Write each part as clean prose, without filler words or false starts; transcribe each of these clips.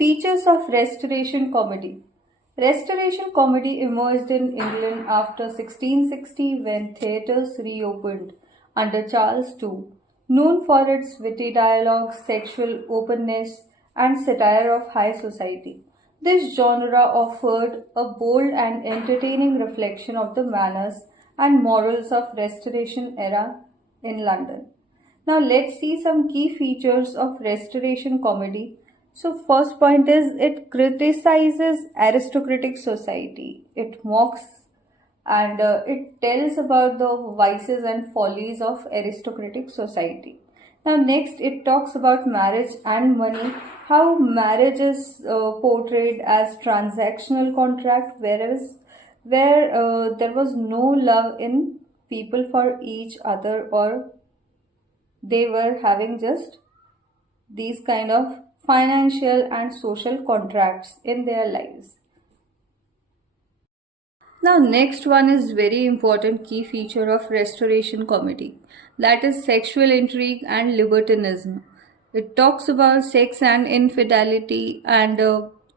Features of Restoration Comedy. Restoration comedy emerged in England after 1660 when theatres reopened under Charles II, known for its witty dialogue, sexual openness, and satire of high society. This genre offered a bold and entertaining reflection of the manners and morals of Restoration era in London. Now let's see some key features of Restoration comedy. So first point is it criticizes aristocratic society. It mocks and it tells about the vices and follies of aristocratic society. Now next it talks about marriage and money, how marriage is portrayed as transactional contract, whereas where there was no love in people for each other, or they were having just these kind of financial and social contracts in their lives. Now, next one is very important key feature of Restoration comedy, that is sexual intrigue and libertinism. It talks about sex and infidelity, and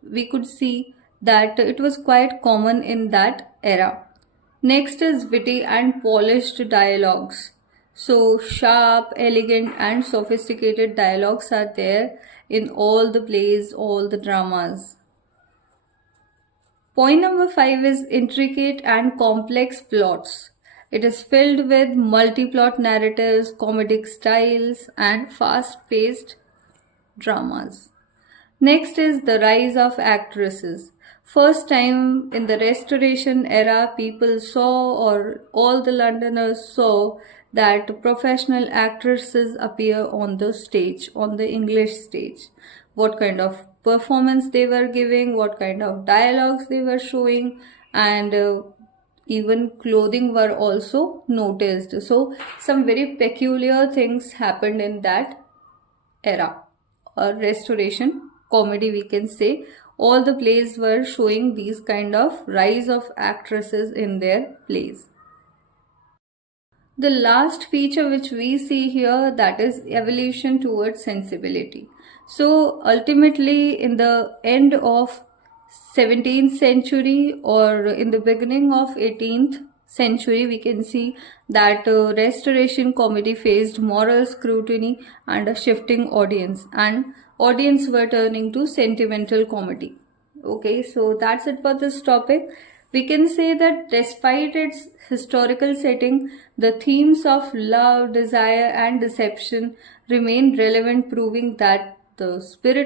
we could see that it was quite common in that era. Next is witty and polished dialogues. So, sharp, elegant, and sophisticated dialogues are there in all the plays, all the dramas. Point number 5 is intricate and complex plots. It is filled with multi-plot narratives, comedic styles, and fast-paced dramas. Next is the rise of actresses. First time in the Restoration era, people saw, or all the Londoners saw, that professional actresses appear on the stage, on the English stage. What kind of performance they were giving, what kind of dialogues they were showing, and even clothing were also noticed. So some very peculiar things happened in that era, or Restoration comedy we can say. All the plays were showing these kind of rise of actresses in their plays. The last feature which we see here, that is evolution towards sensibility. So ultimately in the end of 17th century or in the beginning of 18th century, we can see that Restoration comedy faced moral scrutiny and a shifting audience, and audience were turning to sentimental comedy. Okay, so that's it for this topic. We can say that despite its historical setting, the themes of love, desire, and deception remain relevant, proving that the spirit